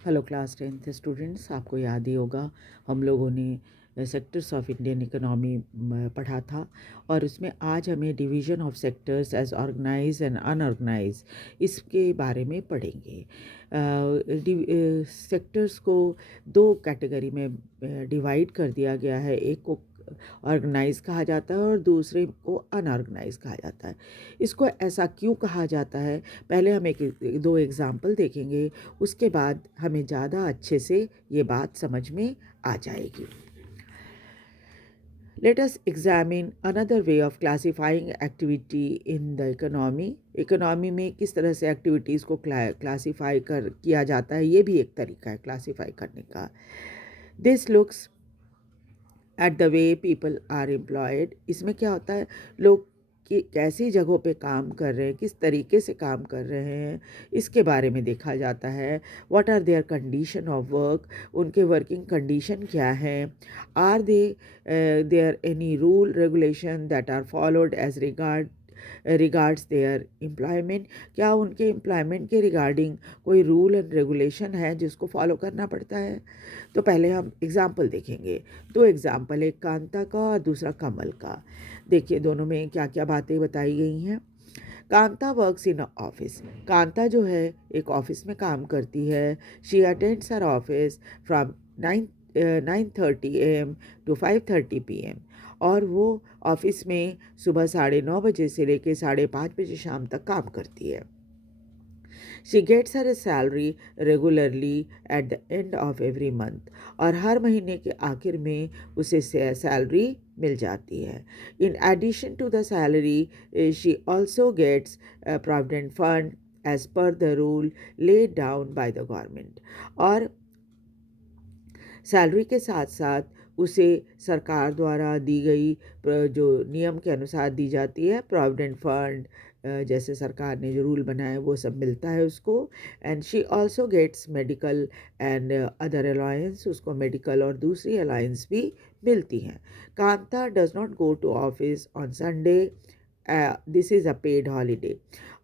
Hello class 10th students, आपको याद ही होगा हम लोगों ने सेक्टर्स ऑफ इंडियन इकोनॉमी पढ़ा था और उसमें आज हमें division of sectors as organise and unorganise इसके बारे में पढ़ेंगे। सेक्टर्स को दो कैटेगरी में डिवाइड कर दिया गया है। एक को ऑर्गेनाइज कहा जाता है और दूसरे को अनऑर्गेनाइज कहा जाता है। इसको ऐसा क्यों कहा जाता है, पहले हम दो एग्जाम्पल देखेंगे, उसके बाद हमें ज़्यादा अच्छे से ये बात समझ में आ जाएगी। Let us examine another way of classifying activity in the economy. Economy में किस तरह से एक्टिविटीज़ को क्लासीफाई किया जाता है, ये भी एक तरीका है क्लासीफाई करने का। This looks at the way people are employed. इसमें क्या होता है, लोग कि कैसी जगहों पे काम कर रहे हैं, किस तरीके से काम कर रहे हैं, इसके बारे में देखा जाता है। What are their condition of work, उनके वर्किंग कंडीशन क्या है। Are they there any rule regulation that are followed as regards their employment, क्या उनके एम्प्लॉयमेंट के रिगार्डिंग कोई रूल एंड रेगुलेशन है जिसको फॉलो करना पड़ता है। तो पहले हम एग्ज़ाम्पल देखेंगे। दो एग्ज़ाम्पल, एक कांता का और दूसरा कमल का। देखिए दोनों में क्या क्या बातें बताई गई हैं। Kanta works in office, Kanta जो है एक ऑफिस में काम करती है। She attends her office from 9:30 AM to 5:30 PM, और वो ऑफिस में सुबह 9:30 से लेकर 5:30 शाम तक काम करती है। She gets her salary regularly at the end of every month, और हर महीने के आखिर में उसे सैलरी मिल जाती है। In addition to the salary she also gets provident fund as per the rule laid down by the government, और सैलरी के साथ साथ उसे सरकार द्वारा दी गई जो नियम के अनुसार दी जाती है प्रोविडेंट फंड, जैसे सरकार ने जो रूल बनाए वो सब मिलता है उसको। And she also gets medical and other allowance, उसको मेडिकल और दूसरी अलायंस भी मिलती हैं। Kanta does not go to office on Sunday, this is a paid holiday,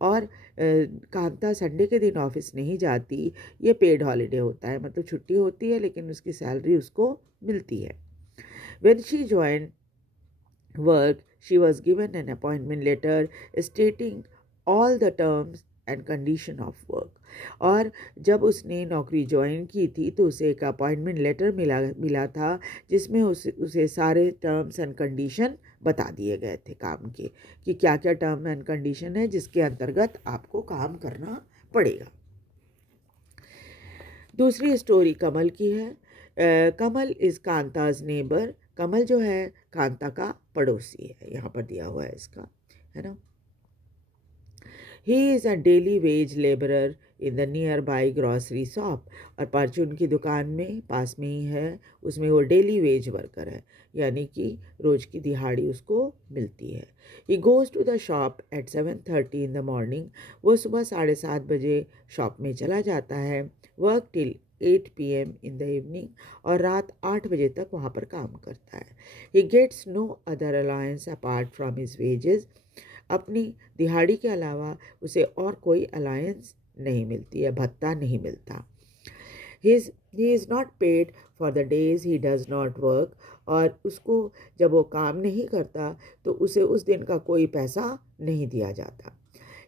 और कांता संडे के दिन ऑफिस नहीं जाती, ये पेड हॉलीडे होता है, मतलब छुट्टी होती है लेकिन उसकी सैलरी उसको मिलती है। When she join work, she was given an appointment letter stating all the terms and condition of work. और जब उसने नौकरी ज्वाइन की थी तो उसे एक अपॉइंटमेंट लेटर मिला था जिसमें उसे सारे टर्म्स एंड कंडीशन बता दिए गए थे काम के, कि क्या क्या टर्म एंड कंडीशन है जिसके अंतर्गत आपको काम करना पड़ेगा। दूसरी स्टोरी कमल की है। कमल इज़ कांताज नेबर, कमल जो है कांता का पड़ोसी है, यहाँ पर दिया हुआ है इसका, है ना। He is a daily veg labourer in the near by grocery shop, और परचून की दुकान में पास में ही है, उसमें वो डेली वेज वर्कर है, यानी कि रोज़ की दिहाड़ी उसको मिलती है। He goes to the shop at 7:30 in the morning, वो सुबह 7:30 शॉप में चला जाता है। Work till 8 PM in the evening, और रात 8 बजे तक वहाँ पर काम करता है। He gets no other allowance apart from his wages, अपनी दिहाड़ी के अलावा उसे और कोई अलायंस नहीं मिलती है, भत्ता नहीं मिलता। He is not paid for the days he does not work, और उसको जब वो काम नहीं करता तो उसे उस दिन का कोई पैसा नहीं दिया जाता।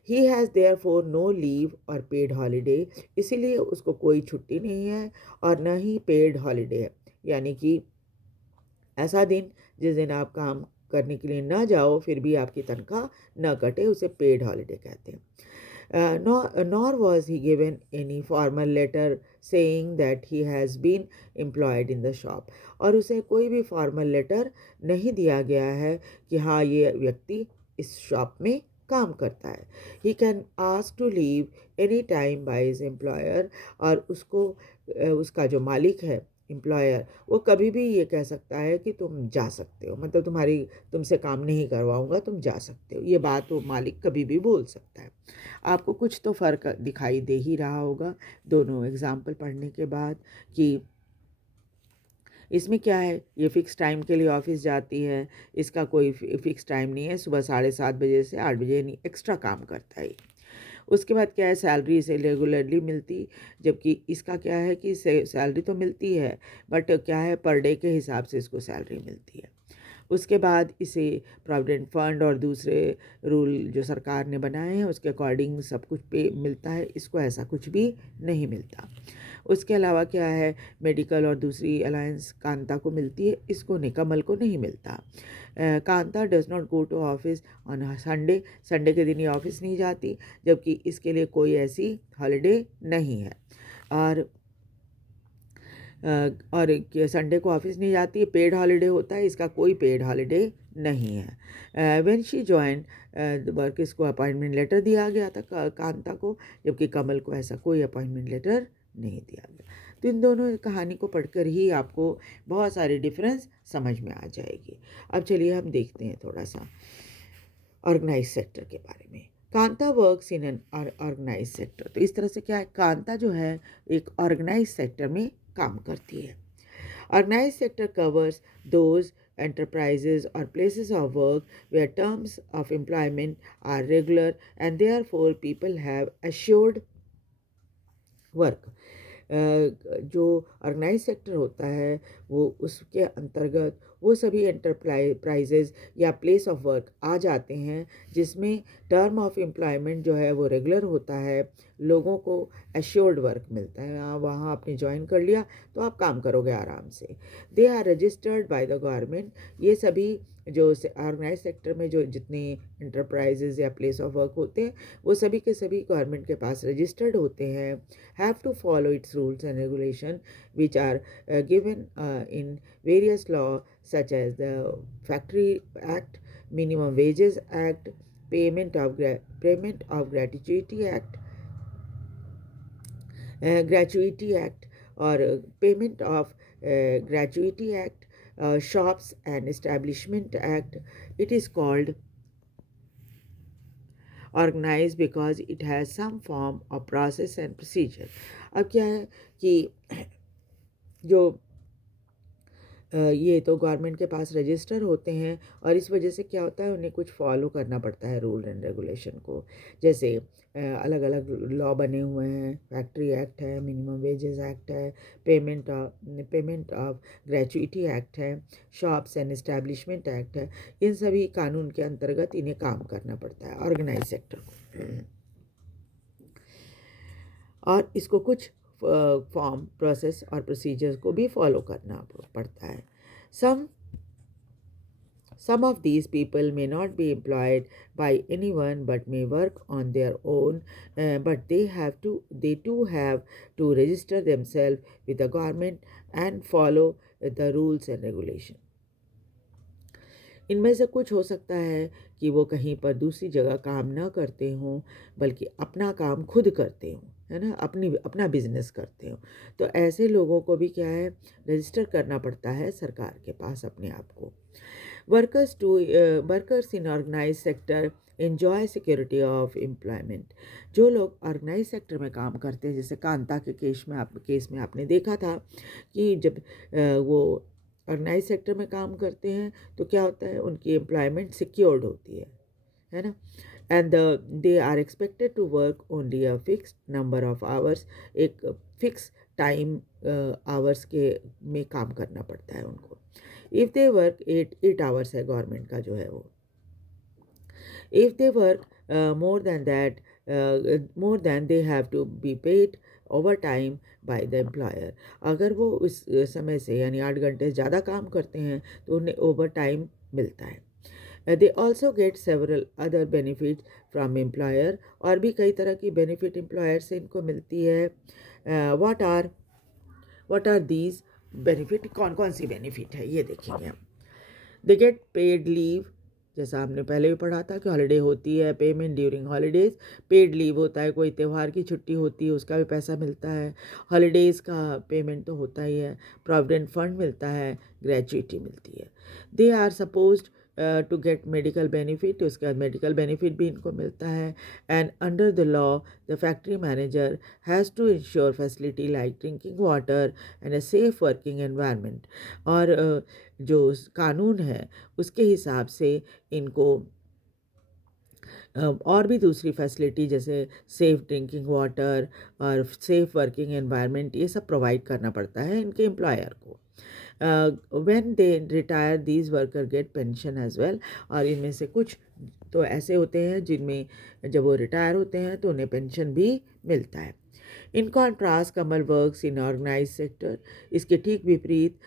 He has therefore no leave और पेड हॉलीडे, इसीलिए उसको कोई छुट्टी नहीं है और न ही पेड हॉलीडे है, यानी कि ऐसा दिन जिस दिन आप काम करने के लिए ना जाओ फिर भी आपकी तनख्वाह न कटे, उसे पेड हॉलीडे कहते हैं। Nor was he given any formal letter saying that he has been employed in the shop, और उसे कोई भी फॉर्मल लेटर नहीं दिया गया है कि हाँ ये व्यक्ति इस शॉप में काम करता है। He can ask to leave any time by his employer, और उसको उसका जो मालिक है एम्प्लॉयर, वो कभी भी ये कह सकता है कि तुम जा सकते हो, मतलब तुमसे काम नहीं करवाऊंगा, तुम जा सकते हो, ये बात वो मालिक कभी भी बोल सकता है। आपको कुछ तो फ़र्क दिखाई दे ही रहा होगा दोनों एग्जाम्पल पढ़ने के बाद, कि इसमें क्या है, ये फ़िक्स टाइम के लिए ऑफिस जाती है, इसका कोई फ़िक्स टाइम नहीं है, सुबह 7:30 बजे से 8 बजे नहीं, एक्स्ट्रा काम करता है। उसके बाद क्या है, सैलरी इसे रेगुलरली मिलती, जबकि इसका क्या है कि सैलरी तो मिलती है बट क्या है, पर डे के हिसाब से इसको सैलरी मिलती है। उसके बाद इसे प्रोविडेंट फंड और दूसरे रूल जो सरकार ने बनाए हैं उसके अकॉर्डिंग सब कुछ पे मिलता है, इसको ऐसा कुछ भी नहीं मिलता। उसके अलावा क्या है, मेडिकल और दूसरी अलायंस कांता को मिलती है, इसको नहीं, कमल को नहीं मिलता। Kanta does not go to office on Sunday, Sunday के दिन ये ऑफिस नहीं जाती, जबकि इसके लिए कोई ऐसी हॉलीडे नहीं है। और संडे को ऑफिस नहीं जाती है, पेड हॉलीडे होता है, इसका कोई पेड हॉलीडे नहीं है। व्हेन शी जॉइन वर्क, इसको अपॉइंटमेंट लेटर दिया गया था कांता को, जबकि कमल को ऐसा कोई अपॉइंटमेंट लेटर नहीं दिया गया। तो इन दोनों कहानी को पढ़कर ही आपको बहुत सारी डिफरेंस समझ में आ जाएगी। अब चलिए हम देखते हैं थोड़ा सा ऑर्गेनाइज सेक्टर के बारे में। Kanta works in an organise sector, तो इस तरह से क्या है, कांता जो है एक ऑर्गेनाइज सेक्टर में काम करती है। Organise sector covers those enterprises or places of work where terms of employment are regular and therefore people have assured work। जो ऑर्गेनाइज सेक्टर होता है वो उसके अंतर्गत वो सभी एंटरप्राइजेज या प्लेस ऑफ वर्क आ जाते हैं जिसमें टर्म ऑफ एम्प्लॉयमेंट जो है वो रेगुलर होता है, लोगों को एश्योर्ड वर्क मिलता है। वहाँ आपने ज्वाइन कर लिया तो आप काम करोगे आराम से। They are registered by the government, ये सभी जो ऑर्गेनाइज सेक्टर में जो जितने एंटरप्राइजेज या प्लेस ऑफ वर्क होते हैं वो सभी के सभी गवर्नमेंट के पास रजिस्टर्ड होते हैं। have to follow its rules and regulation which are given in various law such as the Factory Act, Minimum Wages Act, Payment of Gratuity Act, Gratuity Act or Payment of Gratuity Act, Shops and Establishment Act. It is called organized because it has some form of process and procedure। अब क्या है कि जो ये तो government के पास register होते हैं और इस वजह से क्या होता है उन्हें कुछ फॉलो करना पड़ता है रूल एंड रेगुलेशन को। जैसे अलग अलग लॉ बने हुए हैं, फैक्ट्री एक्ट है, मिनिमम वेजेस एक्ट है, पेमेंट ऑफ ग्रेचुइटी एक्ट है, शॉप्स एंड इस्टेब्लिशमेंट एक्ट है। इन सभी कानून के अंतर्गत इन्हें काम करना पड़ता है ऑर्गेनाइज सेक्टर को, और इसको कुछ फॉर्म, प्रोसेस और प्रोसीजर्स को भी फॉलो करना पड़ता है। Some of these people may not be employed by anyone but may work on their own, but they too have to register themselves with the government and follow the rules and regulation। इनमें से कुछ हो सकता है कि वो कहीं पर दूसरी जगह काम ना करते हों बल्कि अपना काम खुद करते हों, है ना, अपना बिजनेस करते हों। तो ऐसे लोगों को भी क्या है, रजिस्टर करना पड़ता है सरकार के पास अपने आप को। Workers in organise sector enjoy security of employment. जो लोग ऑर्गेनाइज सेक्टर में काम करते हैं, जैसे कांता के केस में आपने देखा था कि जब वो ऑर्गेनाइज सेक्टर में काम करते हैं तो क्या होता है, उनकी एम्प्लॉयमेंट सिक्योर्ड होती है ना। And they are expected to work only a fixed number of hours, एक फिक्स टाइम आवर्स के में काम करना पड़ता है उनको। इफ़ दे वर्क 8 आवर्स है गवर्नमेंट का जो है वो। If they work more than they have to be paid overtime by the employer. अगर वो उस समय से यानी 8 घंटे ज़्यादा काम करते हैं तो उन्हें ओवर टाइम मिलता है। They also get several other benefit from employer, और भी कई तरह की बेनिफिट एम्प्लॉयर से इनको मिलती है। व्हाट आर दीज बेनिफिट, कौन कौन सी बेनिफिट है ये देखेंगे हम। दे गेट पेड लीव, जैसा हमने पहले भी पढ़ा था कि हॉलीडे होती है, payment during holidays, paid leave होता है, कोई त्यौहार की छुट्टी होती है उसका भी पैसा मिलता है, हॉलीडेज़ का पेमेंट तो होता ही है, प्रोविडेंट फंड मिलता है, ग्रेचुइटी मिलती है। They are supposed to get medical benefit, उसके बाद मेडिकल बेनिफिट भी इनको मिलता है। And under the law the factory manager has to ensure facility like drinking water and a safe working environment. और जो कानून है उसके हिसाब से इनको और भी दूसरी फैसिलिटी जैसे सेफ़ ड्रिंकिंग वाटर और सेफ़ वर्किंग एनवायरनमेंट, ये सब प्रोवाइड करना पड़ता है इनके एम्प्लॉयर को। When they retire these worker get pension as well. और इनमें से कुछ तो ऐसे होते हैं जिनमें जब वो रिटायर होते हैं तो उन्हें पेंशन भी मिलता है। In contrast Kamal works in organise sector. इसके ठीक विपरीत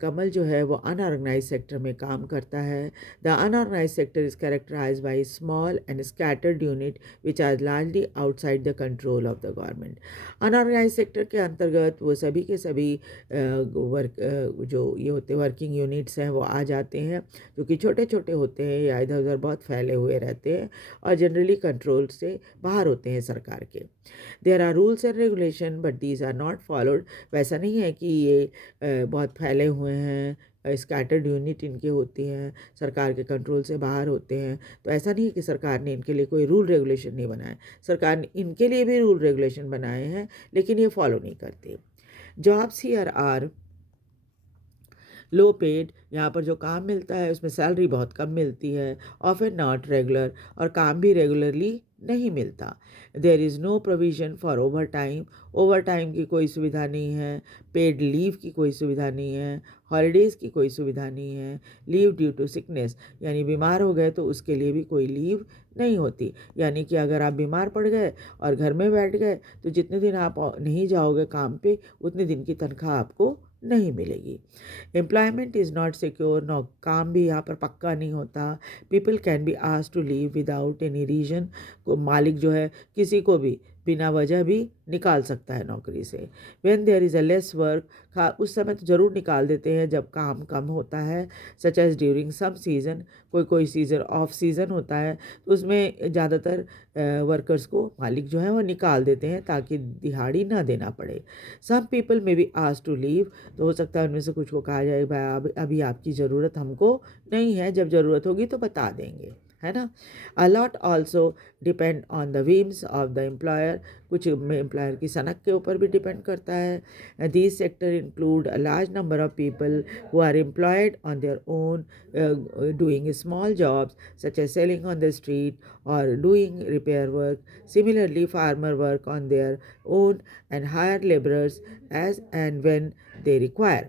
कमल जो है वो अनऑर्गेनाइज सेक्टर में काम करता है। The unorganise sector is characterise by small and scattered unit which are largely outside the control of the government. Unorganise sector के अंतर्गत वो सभी के सभी जो ये होते वर्किंग यूनिट्स हैं वो आ जाते हैं, जो कि छोटे छोटे होते हैं या इधर उधर बहुत फैले हुए रहते हैं और जनरली कंट्रोल से बाहर होते हैं सरकार के। There are rules and regulation but these are not followed. वैसा नहीं है कि ये बहुत फैले हुए हैं, स्कैटर्ड यूनिट इनके होती हैं, सरकार के कंट्रोल से बाहर होते हैं, तो ऐसा नहीं है कि सरकार ने इनके लिए कोई रूल रेगुलेशन नहीं बनाए। सरकार ने इनके लिए भी रूल रेगुलेशन बनाए हैं लेकिन ये फॉलो नहीं करते। Jobs here are low paid. यहाँ पर जो काम मिलता है उसमें सैलरी बहुत कम मिलती है, ऑफन नॉट रेगुलर, और काम भी रेगुलरली नहीं मिलता। There is no provision for overtime. Overtime की कोई सुविधा नहीं है। पेड लीव की कोई सुविधा नहीं है। हॉलीडेज़ की कोई सुविधा नहीं है। लीव ड्यू टू सिकनेस, यानी बीमार हो गए तो उसके लिए भी कोई लीव नहीं होती। यानी कि अगर आप बीमार पड़ गए और घर में बैठ गए तो जितने दिन आप नहीं जाओगे काम पे उतने दिन की तनख्वाह आपको नहीं मिलेगी। Employment is not secure. No, काम भी यहाँ पर पक्का नहीं होता। People can be asked to leave without any reason. को मालिक जो है किसी को भी बिना वजह भी निकाल सकता है नौकरी से। When there is a less work, उस समय तो ज़रूर निकाल देते हैं जब काम कम होता है। Such as during some season, कोई सीज़न ऑफ सीज़न होता है तो उसमें ज़्यादातर वर्कर्स को मालिक जो है वो निकाल देते हैं ताकि दिहाड़ी ना देना पड़े। Some people may be asked to leave, तो हो सकता है उनमें से कुछ को कहा जाए भाई अभी आपकी ज़रूरत हमको नहीं है, जब ज़रूरत होगी तो बता देंगे, है ना। A lot also depend on the whims of the employer. कुछ एम्प्लॉयर की सनक के ऊपर भी डिपेंड करता है। These sector include a large number of people who are employed on their own doing small jobs such as selling on the street और doing repair work. Similarly farmer work on their own and hire laborers as and when they require।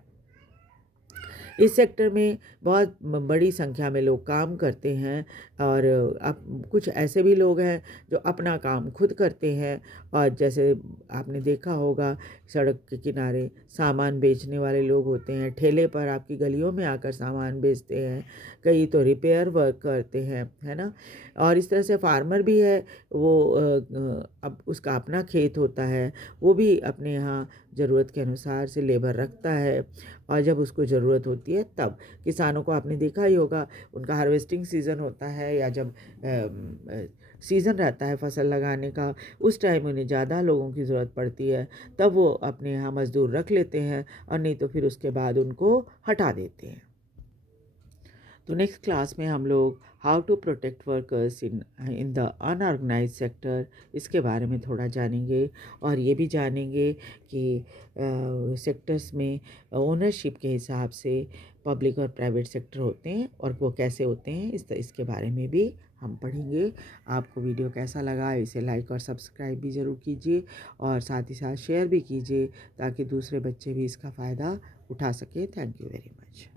इस sector में बहुत बड़ी संख्या में लोग काम करते हैं और अब कुछ ऐसे भी लोग हैं जो अपना काम खुद करते हैं। और जैसे आपने देखा होगा सड़क के किनारे सामान बेचने वाले लोग होते हैं, ठेले पर आपकी गलियों में आकर सामान बेचते हैं, कई तो रिपेयर वर्क करते हैं, है ना। और इस तरह से फार्मर भी है, वो अब उसका अपना खेत होता है, वो भी अपने यहाँ ज़रूरत के अनुसार से लेबर रखता है और जब उसको ज़रूरत होती है तब। किसानों को आपने देखा ही होगा, उनका हार्वेस्टिंग सीज़न होता है या जब सीज़न रहता है फसल लगाने का, उस टाइम उन्हें ज़्यादा लोगों की ज़रूरत पड़ती है, तब वो अपने यहाँ मज़दूर रख लेते हैं और नहीं तो फिर उसके बाद उनको हटा देते हैं। तो नेक्स्ट क्लास में हम लोग how to protect workers in the unorganise sector, इसके बारे में थोड़ा जानेंगे और ये भी जानेंगे कि सेक्टर्स में ओनरशिप के हिसाब से पब्लिक और प्राइवेट सेक्टर होते हैं और वो कैसे होते हैं, इसके बारे में भी हम पढ़ेंगे। आपको वीडियो कैसा लगा इसे लाइक और सब्सक्राइब भी ज़रूर कीजिए और साथ ही साथ शेयर भी कीजिए ताकि दूसरे बच्चे भी इसका फ़ायदा उठा सके। Thank you very much.